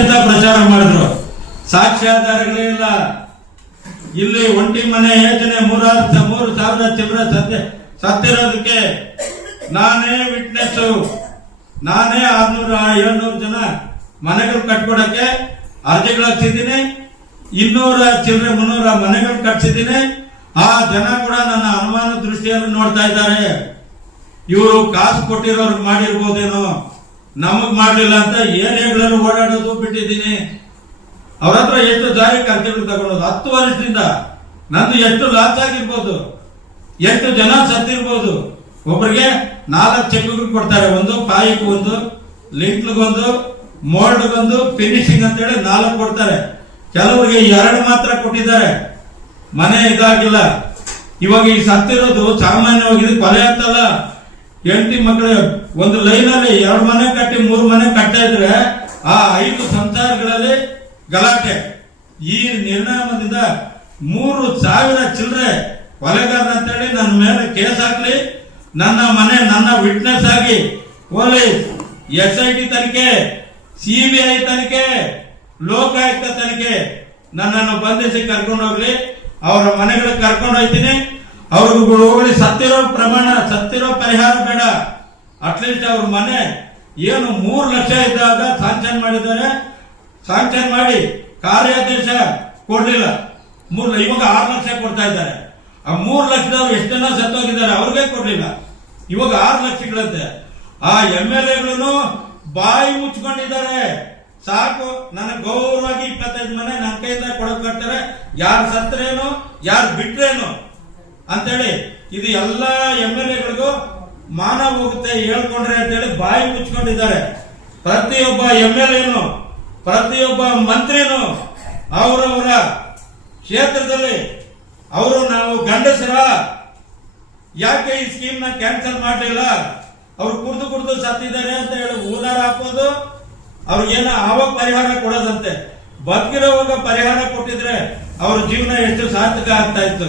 ಅಂತ ಪ್ರಚಾರ ಮಾಡಿದ್ರು. ಸಾಕ್ಷ್ಯಾಧಾರಗಳೇ ಇಲ್ಲ. ಒಂಟಿ ಮನೆ ಯೋಜನೆ ಮೂರಾರು ಮೂರು ಸಾವಿರ ಚಿಲ್ಲರ ಸತ್ಯ ಸತ್ತಿರೋದಕ್ಕೆ ನಾನೇ ವಿಟ್ನೆಸ್ ನಾನೇ ಆರ್ನೂರ, ಏಳ್ನೂರು ಜನ ಮನೆಗಳು ಕಟ್ಕೊಡಕ್ಕೆ ಅರ್ಜಿಗಳು ಹಾಕ್ಸಿದ್ದೀನಿ ಇನ್ನೂರ ಚಿಲ್ಲರೆ ಮುನ್ನೂರ ಮನೆಗಳು ಕಟ್ಸಿದ್ದೀನಿ. ಆ ಜನ ಕೂಡ ನನ್ನ ಅನುಮಾನ ದೃಷ್ಟಿಯಲ್ಲಿ ನೋಡ್ತಾ ಇದ್ದಾರೆ. ಇವರು ಕಾಸು ಕೊಟ್ಟಿರೋರು ಮಾಡಿರ್ಬೋದೇನೋ? ನಮಗ್ ಮಾಡ್ಲಿಲ್ಲ ಅಂತ ಏನೇಗಳನ್ನು ಓಡಾಡೋದು ಬಿಟ್ಟಿದ್ದೀನಿ. ಅವ್ರ ಹತ್ರ ಎಷ್ಟು ಜಾರಿ ಖರ್ಚುಗಳು ತಗೊಳ್ಳೋದು ಹತ್ತು ವರ್ಷದಿಂದ ನಂದು ಎಷ್ಟು ಲಾಸ್ ಆಗಿರ್ಬೋದು. ಎಷ್ಟು ಜನ ಸತ್ತಿರ್ಬೋದು. ಒಬ್ಬರಿಗೆ ನಾಲ್ಕು ಚೆಕ್ಗಳು ಕೊಡ್ತಾರೆ. ಒಂದು ಪಾಯಿಗೆ ಒಂದು ಮೋಲ್ಡ್ ಮೋಲ್ಡ್ಗೊಂದು ಫಿನಿಶಿಂಗ್ ಅಂತ ಹೇಳಿ ನಾಲ್ಕು ಕೊಡ್ತಾರೆ. ಕೆಲವರಿಗೆ ಎರಡು ಮಾತ್ರ ಕೊಟ್ಟಿದ್ದಾರೆ. ಮನೆ ಇದಾಗಿಲ್ಲ. ಇವಾಗ ಈ ಸತ್ತಿರೋದು ಸಾಮಾನ್ಯವಾಗಿ ಕೊಲೆ ಅಂತಲ್ಲ. ಹೆಂಡತಿ ಮಕ್ಕಳು ಒಂದು ಲೈನಲ್ಲಿ ಎರಡು ಮನೆ ಕಟ್ಟಿ ಮೂರು ಮನೆ ಕಟ್ತಾ ಇದ್ರೆ ಆ ಐದು ಸಂಸಾರಗಳಲ್ಲಿ ಗಲಾಟೆ. ಈ ನಿರ್ಣಯದಿಂದ ಮೂರು ಸಾವಿರ ಚಿಲ್ಲರೆ ಕೊಲೆಗಾರ ಅಂತೇಳಿ ನನ್ನ ಮೇಲೆ ಕೇಸ್ ಹಾಕ್ಲಿ, ನನ್ನ ಮನೆ, ನನ್ನ ವಿಟ್ನೆಸ್ ಆಗಿ, ಪೊಲೀಸ್, ಎಸ್ ಐ ಟಿ ತನಿಖೆ ಸಿಬಿಐ ತನಿಖೆ, ಲೋಕಾಯುಕ್ತ ತನಿಖೆ, ನನ್ನನ್ನು ಬಂಧಿಸಿ ಕರ್ಕೊಂಡು ಹೋಗ್ಲಿ, ಅವರ ಮನೆಗಳಿಗೆ ಕರ್ಕೊಂಡು ಹೋಗ್ತೀನಿ. ಅವ್ರಿಗೂ ಹೋಗ್ಲಿ, ಸತ್ತಿರೋ ಪ್ರಮಾಣ, ಸತ್ತಿರೋ ಪರಿಹಾರ ಬೇಡ. ಅಟ್ಲೀಸ್ಟ್ ಅವ್ರ ಮನೆ ಏನು ಮೂರು ಲಕ್ಷ ಇದ್ದಾಗ ಸಾಂಕ್ಷನ್ ಮಾಡಿದ್ದಾರೆ. ಸಾಂಕ್ಷನ್ ಮಾಡಿ ಕಾರ್ಯಾದೇಶ ಕೊಡ್ಲಿಲ್ಲ. ಮೂರು ಇವಾಗ ಆರು ಲಕ್ಷ ಕೊಡ್ತಾ ಇದ್ದಾರೆ. ಆ ಮೂರು ಲಕ್ಷದವ್ರು ಎಷ್ಟು ಜನ ಸತ್ತೋಗಿದ್ದಾರೆ ಅವ್ರಿಗೆ ಕೊಡ್ಲಿಲ್ಲ. ಇವಾಗ ಆರು ಲಕ್ಷಗಳಂತೆ. ಆ ಎಂ ಎಲ್ ಎಗಳನ್ನು ಬಾಯಿ ಮುಚ್ಕೊಂಡಿದ್ದಾರೆ. ಸಾಕು, ನನಗೆ ಗೌರವವಾಗಿ ಇಪ್ಪತ್ತೈದು ಮನೆ ನನ್ನ ಕೈಯಿಂದ ಕೊಡಕ್ ಬರ್ತಾರೆ. ಯಾರು ಸತ್ತರೇನು, ಯಾರು ಬಿಟ್ರೇನು ಅಂತೇಳಿ ಇದು ಎಲ್ಲ ಎಂ ಎಲ್ ಎಗಳಿಗೂ ಮಾನ ಹೋಗುತ್ತೆ ಹೇಳ್ಕೊಂಡ್ರೆ ಅಂತೇಳಿ ಬಾಯಿ ಮುಚ್ಕೊಂಡಿದ್ದಾರೆ ಪ್ರತಿಯೊಬ್ಬ ಎಂ ಎಲ್ ಎನು, ಪ್ರತಿಯೊಬ್ಬ ಮಂತ್ರಿನು, ಅವರವರ ಕ್ಷೇತ್ರದಲ್ಲಿ ಅವರು ನಾವು ಗಂಡಸರ, ಯಾಕೆ ಈ ಸ್ಕೀಮ್ನ ಕ್ಯಾನ್ಸಲ್ ಮಾಡಲಿಲ್ಲ? ಅವ್ರು ಕುಡಿದು ಕುಡಿದು ಸತ್ತಿದ್ದಾರೆ ಅಂತ ಹೇಳಿ ಊದಾರ ಹಾಕೋದು, ಅವ್ರಿಗೇನ ಆವಾಗ ಪರಿಹಾರ ಕೊಡೋದಂತೆ. ಬದುಕಿರೋವಾಗ ಪರಿಹಾರ ಕೊಟ್ಟಿದ್ರೆ ಅವ್ರ ಜೀವನ ಎಷ್ಟು ಸಾರ್ಥಕ ಆಗ್ತಾ ಇತ್ತು.